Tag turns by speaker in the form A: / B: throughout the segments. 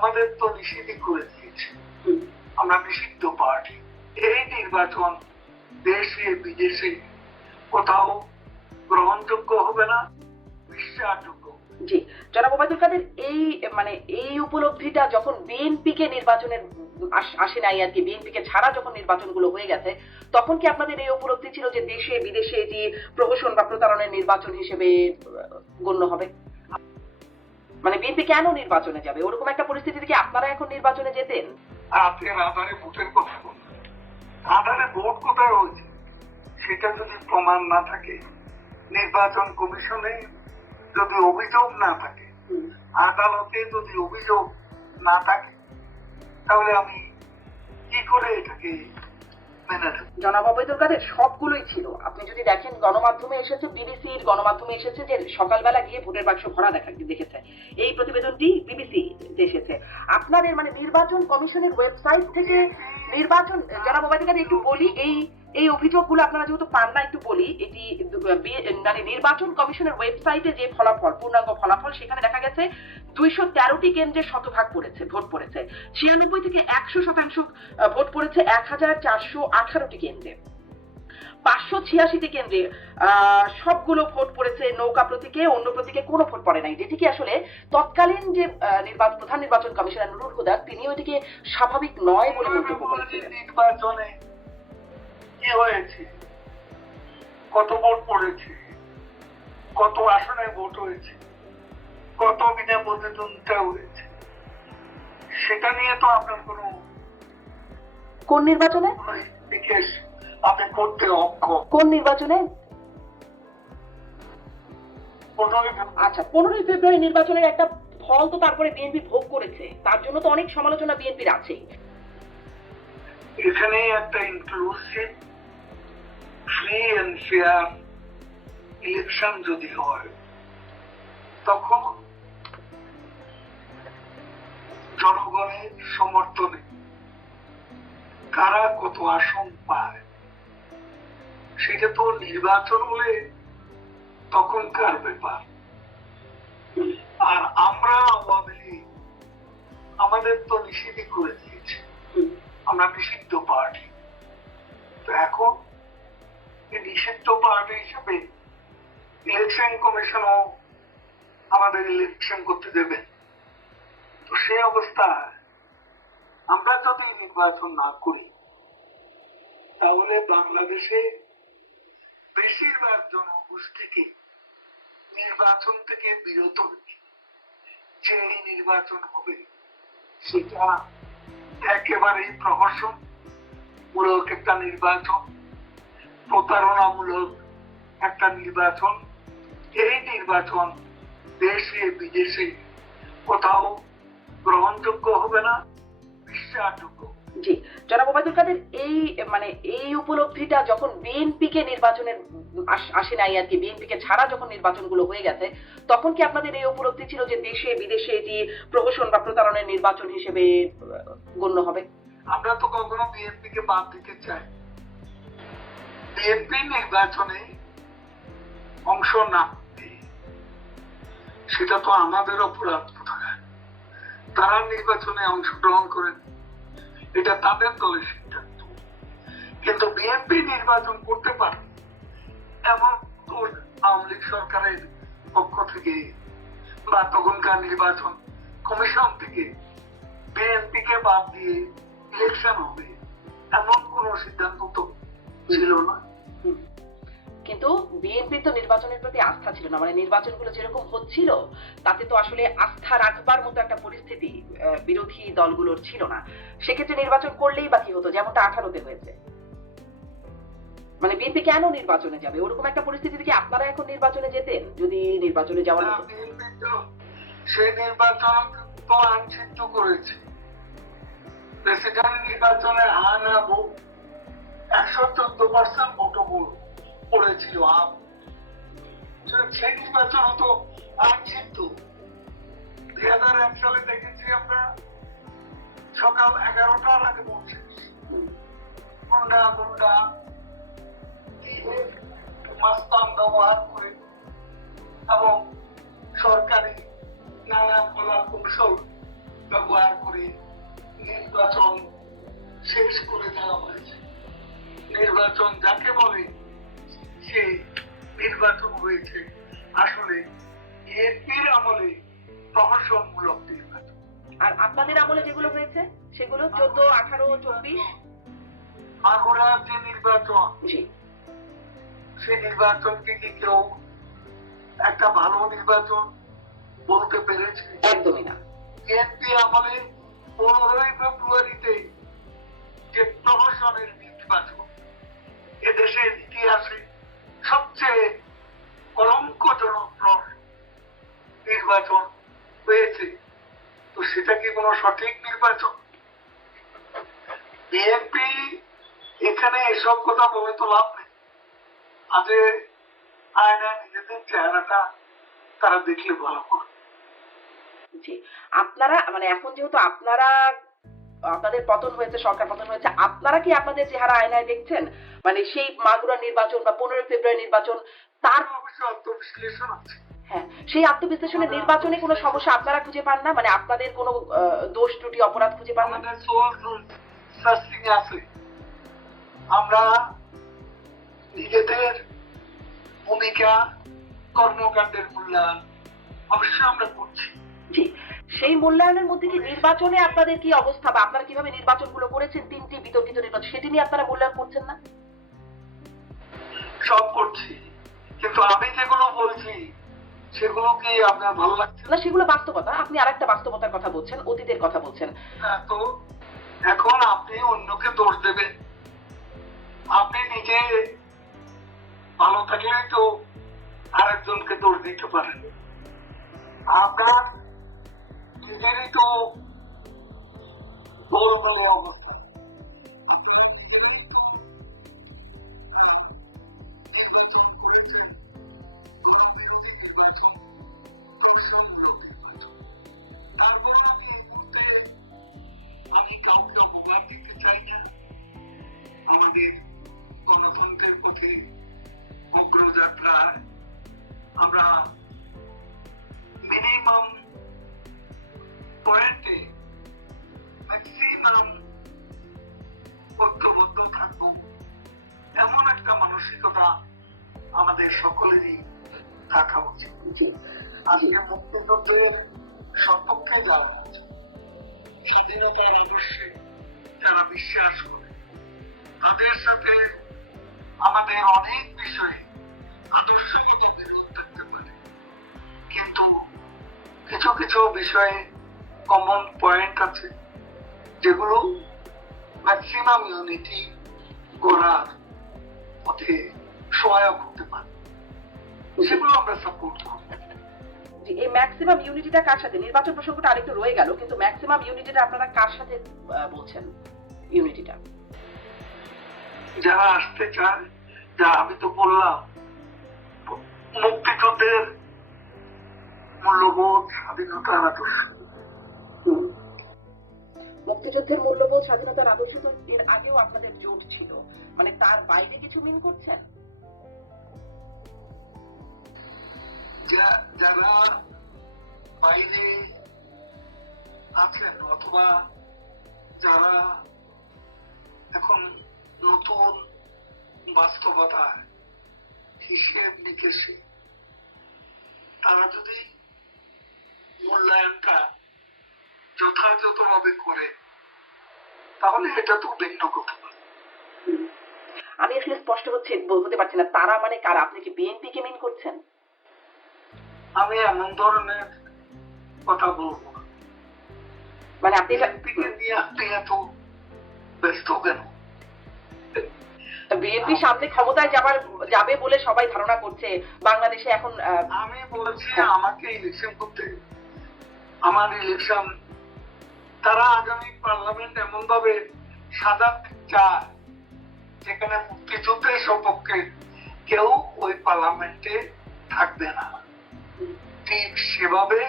A: আমাদের তো নিষেধই করে দিয়েছে। আমরা নিষিদ্ধ পার্টি। এই নির্বাচন দেশে, বিদেশে কোথাও গ্রহণযোগ্য হবে না, বিশ্বাসযোগ্য
B: জি, জনাব ওবায়দুল কাদের, এই মানে এই উপলব্ধিটা যখন বিএনপি কে নির্বাচনের আসে নাই আর কি বিএনপি কে ছাড়া যখন নির্বাচনগুলো হয়ে গেছে, তখন কি আপনাদের এই উপলব্ধি ছিল যে দেশে বিদেশে এটি প্রহসন বা প্রতারণের নির্বাচন হিসেবে গণ্য হবে? মানে বিএনপি কেন নির্বাচনে যাবে? ওরকম একটা পরিস্থিতিতে কি আপনারা এখন নির্বাচনে যেতেন?
A: রাতের আধারে ভোটের কথা আধারে ভোট কোথায় হয়েছে? সেটা যদি প্রমাণ না থাকে নির্বাচন কমিশনে যদি অভিযোগ না থাকে আদালতে যদি অভিযোগ না থাকে তাহলে আমি কি করে এটাকে মেনে
B: জনাব অবৈদুল কাদের সবগুলোই ছিল। আপনি যদি দেখেন, গণমাধ্যমে এসেছে, বিবিসির গণমাধ্যমে এসেছে যে সকালবেলা গিয়ে ভোটের বাক্স ভরা দেখা দেখেছে। এই প্রতিবেদনটি বিবিসি এসেছে। আপনাদের মানে নির্বাচন কমিশনের ওয়েবসাইট থেকে নির্বাচন, জনাব অবৈদুল কাদের একটু বলি, এই এই অভিযোগগুলো আপনারা যেহেতু পান না, একটু বলি, এটি মানে নির্বাচন কমিশনের ওয়েবসাইটে যে ফলাফল, পূর্ণাঙ্গ ফলাফল, সেখানে দেখা গেছে দুইশো তেরোটি কেন্দ্রে শতভাগ পড়েছে, ভোট পড়েছে। ছিয়ানব্বই থেকে একশো শতাংশ ভোট পড়েছে এক হাজার চারশো আঠারোটি কেন্দ্রে। পাঁচশো ছিয়াশিটি কেন্দ্রে সবগুলো ভোট পড়েছে নৌকা প্রতীকে, অন্য প্রতীকে কোনো ভোট পড়ে নাই। যেটিকে আসলে তৎকালীন যে নির্বাচন, প্রধান নির্বাচন কমিশনার নুরুল হুদা তিনিও এটিকে স্বাভাবিক নয় বলে মন্তব্য করেছিলেন।
A: কি হয়েছে কত ভোট পড়েছে কত আসনে ভোট হয়েছে কত বিনা প্রতিদ্বন্দ্বিতা হয়েছে সেটা নিয়ে তো আপনার কোনো
B: কোন নির্বাচনে?
A: বিশেষ আপনি করতে অক্ষম।
B: কোন নির্বাচনে? আচ্ছা পনেরোই ফেব্রুয়ারি নির্বাচনের একটা ফল তো তারপরে বিএনপি ভোগ করেছে তার জন্য তো অনেক সমালোচনা বিএনপির আছেই।
A: এখানে একটা inclusive free and fair election যদি হয়, তখন জনগণের সমর্থনে কারা কত আসন পায়, সেটা তো নির্বাচন হলে তখনকার ব্যাপার। আর আমরা আওয়ামী আমাদের তো নিষেধই করে দিয়েছে। আমরা নিষিদ্ধ পার্টি। তো এখন নিষিদ্ধ পার্টি হিসেবে ইলেকশন কমিশনও আমাদের ইলেকশন করতে দেবে। তো সেই অবস্থায় আমরা যদি নির্বাচন না করি, তাহলে বাংলাদেশে বেশিরভাগ জনগোষ্ঠীকে নির্বাচন থেকে বিরত যে নির্বাচন হবে, সেটা একেবারেই প্রহসন মূলক একটা নির্বাচন। প্রতারণামূলক একটা নির্বাচন এই নির্বাচন দেশে বিদেশে কোথাও গ্রহণযোগ্য হবে না বিশ্বাসযোগ্য
B: জি জনাব ওবায়দুল কাদের এই মানে এই উপলব্ধিটা যখন বিএনপি কে নির্বাচনের আস- নাই আর কি বিএনপি কে ছাড়া যখন নির্বাচনগুলো হয়ে গেছে তখন কি আপনাদের এই উপলব্ধি ছিল যে দেশে বিদেশে এটি প্রহসন বা প্রতারণের নির্বাচন হিসেবে গণ্য হবে?
A: আমরা তো কখনো বিএনপি কে বাদ দিতে চাই বিএনপি নির্বাচনে অংশ না সেটা তো আমাদের অপরাধ কোথায় তারা নির্বাচনে অংশগ্রহণ করেন, এটা তাদের দলের সিদ্ধান্ত। কিন্তু বিএনপি নির্বাচন করতে পারে, এমন আওয়ামী লীগ সরকারের পক্ষ থেকে বা তখনকার নির্বাচন কমিশন থেকে বিএনপি কে বাদ দিয়ে ইলেকশন হবে, এমন কোন সিদ্ধান্ত ছিল না।
B: কিন্তু বিএনপি তো নির্বাচনের প্রতি আস্থা ছিল না। মানে নির্বাচনগুলো যেরকম হচ্ছিল তাতে তো আসলে আস্থা রাখবার মতো একটা পরিস্থিতি বিরোধী দলগুলোর ছিল না। সেক্ষেত্রে নির্বাচন করলেই বা কি হতো? যেমনটা আঠারোতে হয়েছে। মানে বিএনপি কেন নির্বাচনে যাবে? ওরকম একটা পরিস্থিতিতে কি আপনারা এখন নির্বাচনে যেতেন? যদি নির্বাচনে যাওয়ার
A: সেই নির্বাচন তো আনচিত্ত করেছে। প্রেসিডেন্ট নির্বাচনে আনা একশো চোদ্দ পার্সেন্ট ভোট পড়েছিল আম। সেই নির্বাচন তো আনচিত্ত দুই হাজার এক সালে দেখেছি আমরা, সকাল এগারোটার আগে পৌঁছে। গুন্ডা গুন্ডা। মাস্তান ব্যবহার করে এবং সরকারি নানা কলা কৌশল ব্যবহার করে নির্বাচন শেষ করে দেওয়া হয়েছে। নির্বাচন যাকে বলে সে নির্বাচন হয়েছে। আসলে এপির আমলে প্রহসনমূলক নির্বাচন।
B: আর আপনাদের আমলে যেগুলো হয়েছে সেগুলো চোদ্দ আঠারো চব্বিশ?
A: মাগুরার যে নির্বাচন সেই নির্বাচনকে কি কেউ একটা ভালো নির্বাচন বলতে পেরেছে?
B: একদমই না।
A: বিএনপি আমলে পনেরোই ফেব্রুয়ারিতে যে প্রহসনের নির্বাচন এদেশের ইতিহাসে সবচেয়ে কলঙ্কজনক নির্বাচন হয়েছে। তো সেটা কি কোনো সঠিক নির্বাচন? বিএনপি এখানে এসব কথা বলে তো লাভ নেই। আজে আয়না নিজেদের চেহারাটা তারা দেখলে ভালো করে।
B: জি, আপনারা মানে এখন যেহেতু আপনারা আপনাদের পতন হয়েছে সরকার পতন হয়েছে। আপনারা কি আপনাদের চেহারা আয়নায় দেখছেন? মানে সেই মাগুরা নির্বাচন বা পনেরোই ফেব্রুয়ারি নির্বাচন তার
A: অবশ্য আত্মবিশ্লেষণ আছে।
B: হ্যাঁ সেই আত্মবিশ্লেষণের নির্বাচনে কোনো সমস্যা আপনারা খুঁজে পান না? মানে আপনাদের কোনো দোষ ত্রুটি অপরাধ খুঁজে পান না?
A: আছে। আমরা নিজেদের ভূমিকা কর্মকাণ্ডের মূল্যায়ন অবশ্যই আমরা করছি।
B: জি। সেই মূল্যায়নের মধ্যে কি নির্বাচনে আপনাদের কি অবস্থা বা আপনারা কীভাবে নির্বাচনগুলো করেছেন তিনটি বিতর্কিত নির্বাচন সেটি নিয়ে আপনারা মূল্যায়ন করছেন না?
A: সব করছি। কিন্তু আমি যেগুলো বলছি সেগুলো কি আপনার ভালো লাগছে?
B: না সেগুলো বাস্তবতা। আপনি আরেকটা বাস্তবতার কথা বলছেন অতীতের কথা বলছেন।
A: তো এখন আপনি অন্যকে দোষ দেবেন। আপনি নিজে ভালো থাকলে তো আরেকজনকে দোষ দিতে পারেন। আপনার নিজেরই তো ভুল বলে যারা বিশ্বাস করে, তাদের সাথে আমাদের অনেক বিষয়ে আদর্শগত বিরোধ থাকতে পারে। কিন্তু কিছু কিছু বিষয়ে কমন পয়েন্ট আছে, যেগুলো ম্যাক্সিমাম ইউনিটি গড়ার পথে সহায়ক হতে পারে। সেগুলো আমরা সাপোর্ট করব।
B: যে এই ম্যাক্সিমাম ইউনিটিটা কার সাথে? নির্বাচন প্রসঙ্গটা আরেকটু রয়ে গেল কিন্তু ম্যাক্সিমাম ইউনিটিটা আপনারা কার সাথে বলছেন? ইউনিটিটা
A: যারা আসতে চায় যা আমি তো বললাম মুক্তিযুদ্ধের মূল্যবোধ স্বাধীনতার আদর্শ।
B: মুক্তিযুদ্ধের মূল্যবোধ স্বাধীনতার আদর্শ তো এর আগেও আপনাদের জোট ছিল। মানে তার বাইরে কিছু মিন করছেন?
A: যারা বাইরে আছেন অথবা যারা এখন নতুন বাস্তবতার হিসেব নিকেশে, তারা যদি মূল্যায়নটা যথাযথভাবে করে, তাহলে এটা তো ভিন্ন কথা।
B: আমি আসলে স্পষ্ট হচ্ছে, বলতে পারছি না তারা মানে কারা? আপনি কি বিএনপি কে মিন করছেন?
A: আমি এমন ধরনের কথা বলব
B: মানে আপনি
A: ব্যস্ত কেন?
B: বিএনপি সামনে ক্ষমতায় যাবার যাবে বলে সবাই ধারণা করছে। বাংলাদেশে এখন
A: আমি বলছি আমাকে ইলেকশন করতে আমার ইলেকশন তারা আগামী পার্লামেন্ট এমন ভাবে সাজাতে চায় যেখানে মুক্তিযুদ্ধের সপক্ষে কেউ ওই পার্লামেন্টে থাকবে না। ঠিক সেভাবে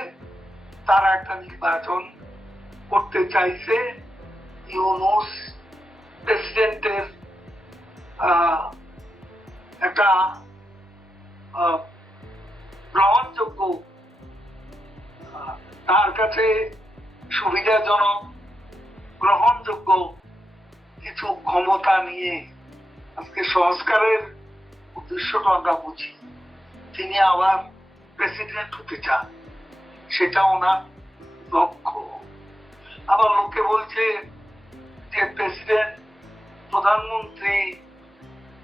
A: তারা একটা নির্বাচন করতে চাইছে? ইউনুস প্রেসিডেন্টের একটা গ্রহণযোগ্য তার কাছে সুবিধাজনক, গ্রহণযোগ্য কিছু ক্ষমতা নিয়ে আজকে সংস্কারের উদ্দেশ্যটা আমরা বুঝি। তিনি আবার প্রেসিডেন্ট হতে চান সেটা ওনার লক্ষ্য আবার লোকে বলছে যে প্রেসিডেন্ট প্রধানমন্ত্রী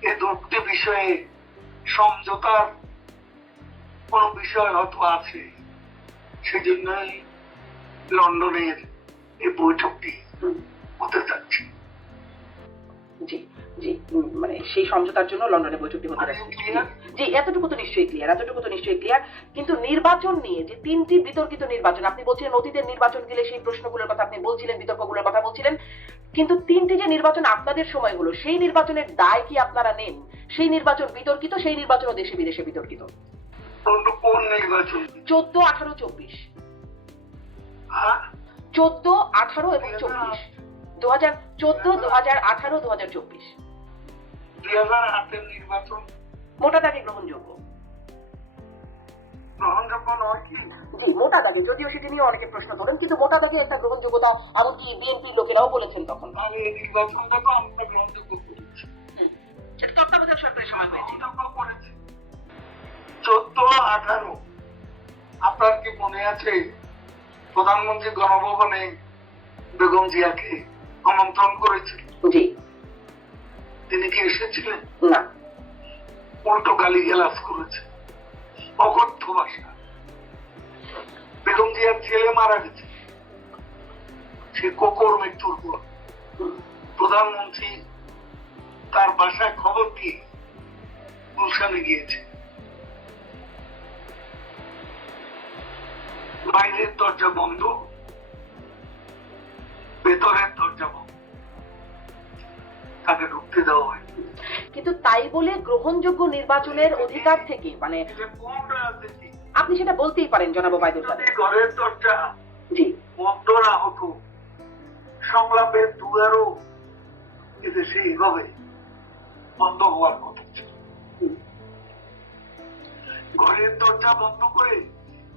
A: এ দুটি বিষয়ে সমঝোতার কোন বিষয় হয়তো আছে। সেজন্যই লন্ডনের এই বৈঠকটি হতে যাচ্ছে।
B: জি। জি মানে সেই সমঝোতার জন্য লন্ডনে বৈঠকটি হতে যাচ্ছে জি এতটুকু তো নিশ্চয়ই ক্লিয়ার এতটুকু তো নিশ্চয়ই ক্লিয়ার কিন্তু নির্বাচন নিয়ে যে তিনটি বিতর্কিত নির্বাচন আপনি বলছিলেন অতীতের নির্বাচন গেলে সেই প্রশ্নগুলোর কথা আপনি বলছিলেন বিতর্কগুলোর কথা বলছিলেন। কিন্তু তিনটি যে নির্বাচন আপনাদের সময় সময়গুলো সেই নির্বাচনের দায় কি আপনারা নেন? সেই নির্বাচন বিতর্কিত সেই নির্বাচনও দেশে বিদেশে বিতর্কিত।
A: কোন কোন নির্বাচন?
B: চোদ্দ আঠারো চব্বিশ।
A: হ্যাঁ?
B: চোদ্দ আঠারো এবং চব্বিশ। দু হাজার চোদ্দ দু হাজার আঠারো দু হাজার চব্বিশ।
A: দুই হাজার আটের নির্বাচন
B: মোটা দাগে গ্রহণযোগ্য।
A: গ্রহণযোগ্য নয় কি?
B: জি মোটা দাগে। যদিও সেটি নিয়ে অনেকে প্রশ্ন তোলেন কিন্তু মোটা দাগে একটা গ্রহণযোগ্যতা এমনকি বিএনপির লোকেরাও বলেছেন তখন।
A: এই নির্বাচনটা তো আমরা গ্রহণযোগ্য করেছি।
B: সেটা তত্ত্বাবধায়ক সরকারের সময়
A: গ্রহণযোগ্য করেছি। চোদ্দ আঠারো। আপনার কি মনে আছে প্রধানমন্ত্রী গণভবনে বেগম জিয়াকে আমন্ত্রণ করেছিল
B: জি।
A: তিনি কি এসেছিলেন?
B: না।
A: উল্টো গালি গেলাস করেছে। অকথ্য ভাষা। বেগম জিয়ার ছেলে মারা গেছে। সে কোকর মৃত্যুর পর। প্রধানমন্ত্রী তার বাসায় খবর দিয়ে গুলশানে গিয়েছে। বাইরের দরজা বন্ধ। ভেতরের দরজা বন্ধ। তাকে ঢুকতে দেওয়া হয়।
B: কিন্তু তাই বলে গ্রহণযোগ্য নির্বাচনের অধিকার থেকে মানে
A: কোন রাজনীতি
B: আপনি সেটা বলতেই পারেন জনাব ওবায়দুল
A: যদি
B: কাদের
A: ঘরের দরজা।
B: জি।
A: বন্ধ না হতো সংলাপের দুয়ারও এদেশে এইভাবে বন্ধ হওয়ার কথা ছিল। ঘরের দরজা বন্ধ করে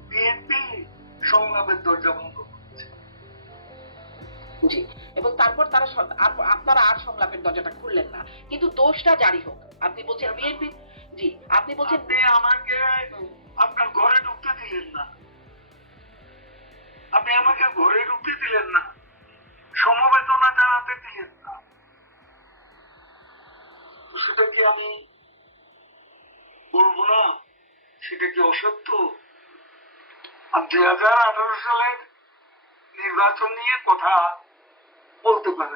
A: বিএনপি সংলাপের দরজা বন্ধ
B: জি। এবং তারপর তারা আপনারা আর সংলাপের দরজাটা খুললেন না। কিন্তু দোষটা জারি হোক। আপনি বলছেন বিএনপি? জি, আপনি বলছেন
A: আপনি আমাকে আপনার ঘরে ঢুকতে দিলেন না। আপনি আমাকে ঘরে ঢুকতে দিলেন না। সমবেদনা জানাতে দিলেন না। সেটা কি আমি বলব না? সেটা কি অসত্য? দুই হাজার আঠারো সালের নির্বাচন নিয়ে কথা Portugal